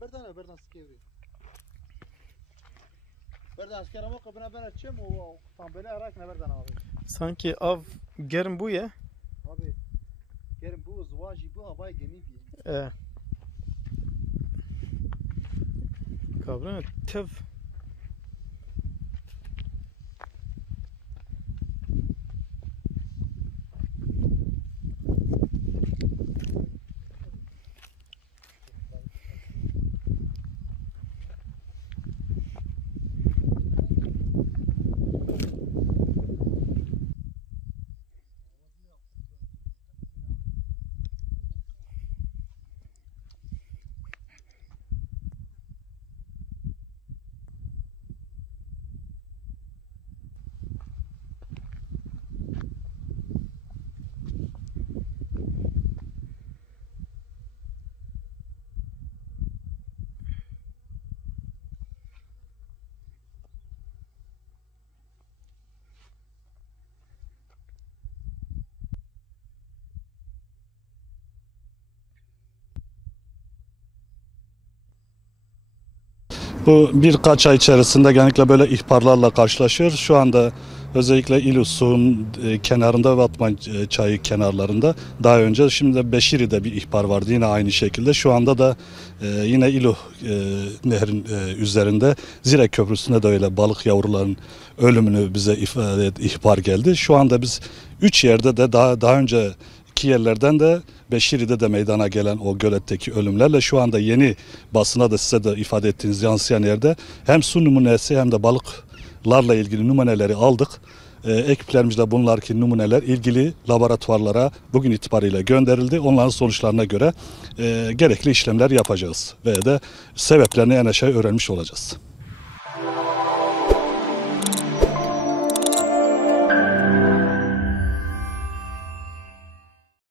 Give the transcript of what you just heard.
Berdan skevri. Berdan askerama kabına ben açayım o tam böyle arak ne berdan abi. Sanki av gerim bu ya. Abi gerim bu zvaji bu havaya gemi bir. Kabran tev. Bu birkaç ay içerisinde genellikle böyle ihbarlarla karşılaşıyor. Şu anda özellikle İlusu'nun kenarında ve Batman çayı kenarlarında daha önce şimdi de Beşiri'de bir ihbar vardı yine aynı şekilde. Şu anda da yine İlu nehrin üzerinde Zirek Köprüsü'nde de öyle balık yavrularının ölümünü bize ihbar geldi. Şu anda biz 3 yerde de daha önce iki yerlerden de Beşiri'de de meydana gelen o göletteki ölümlerle şu anda yeni basına da size de ifade ettiğiniz yansıyan yerde hem su numunesi hem de balıklarla ilgili numuneleri aldık. Ekiplerimizle bunlarki numuneler ilgili laboratuvarlara bugün itibariyle gönderildi. Onların sonuçlarına göre gerekli işlemler yapacağız ve de sebeplerini en aşağı öğrenmiş olacağız.